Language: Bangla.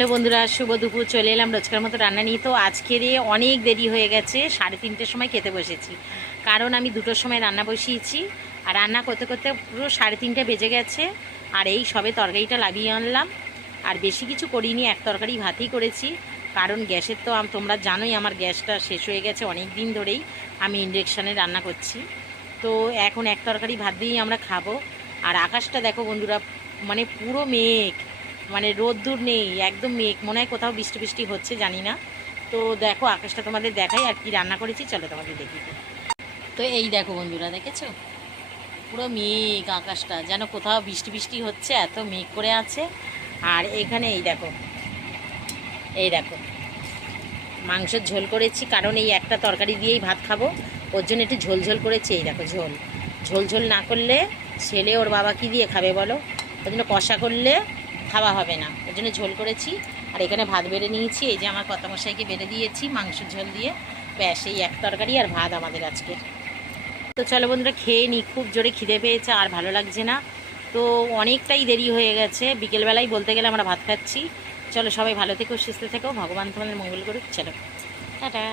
হ্যালো বন্ধুরা, শুভ দুপুর। চলে এলাম রোজকার মতো রান্না নিয়ে। তো আজকের অনেক দেরি হয়ে গেছে, 3:30টার সময় খেতে বসেছি, কারণ আমি 2টোর সময় রান্না বসিয়েছি। আর রান্না করতে করতে পুরো 3:30 বেজে গেছে। আর এই সবে তরকারিটা লাগিয়ে আনলাম, আর বেশি কিছু করিনি, এক তরকারি ভাতই করেছি। কারণ গ্যাসের তো তোমরা জানোই আমার গ্যাসটা শেষ হয়ে গেছে অনেক দিন ধরেই, আমি ইন্ডাকশানে রান্না করছি। তো এখন এক তরকারি ভাত দিয়েই আমরা খাবো। আর আকাশটা দেখো বন্ধুরা, মানে পুরো মেঘ, মানে রোদ্দুর নেই, একদম মেঘ, মনে হয় কোথাও বৃষ্টি বৃষ্টি হচ্ছে, জানি না। তো দেখো আকাশটা তোমাদের দেখাই, আর কি রান্না করেছি চলো তোমাদের দেখি। তো এই দেখো বন্ধুরা, দেখেছো পুরো মেঘ, আকাশটা যেন কোথাও বৃষ্টি বৃষ্টি হচ্ছে, এত মেঘ করে আছে। আর এখানে এই দেখো, এই দেখো মাংসের ঝোল করেছি, কারণ এই একটা তরকারি দিয়েই ভাত খাবো, ওর জন্য একটু ঝোল ঝোল করেছি। এই দেখো ঝোল, ঝোল ঝোল না করলে ছেলে ওর বাবা কি দিয়ে খাবে বলো, ওর জন্য কষা করলে খাওয়া হবে না, ওর জন্য ঝোল করেছি। আর এখানে ভাত বেড়ে নিয়েছি, এই যে আমার কর্তামশাইকে বেড়ে দিয়েছি মাংসের ঝোল দিয়ে। ব্যাস, এই এক তরকারি আর ভাত আমাদের আজকে। তো চলো বন্ধুরা খেয়ে নিই, খুব জোরে খিদে পেয়েছে, আর ভালো লাগছে না। তো অনেকটাই দেরি হয়ে গেছে, বিকেলবেলায় বলতে গেলে আমরা ভাত খাচ্ছি। চলো সবাই ভালো থেকো, সুস্থ থেকো, ভগবান তোমাদের মঙ্গল করুক। চলো টাটা।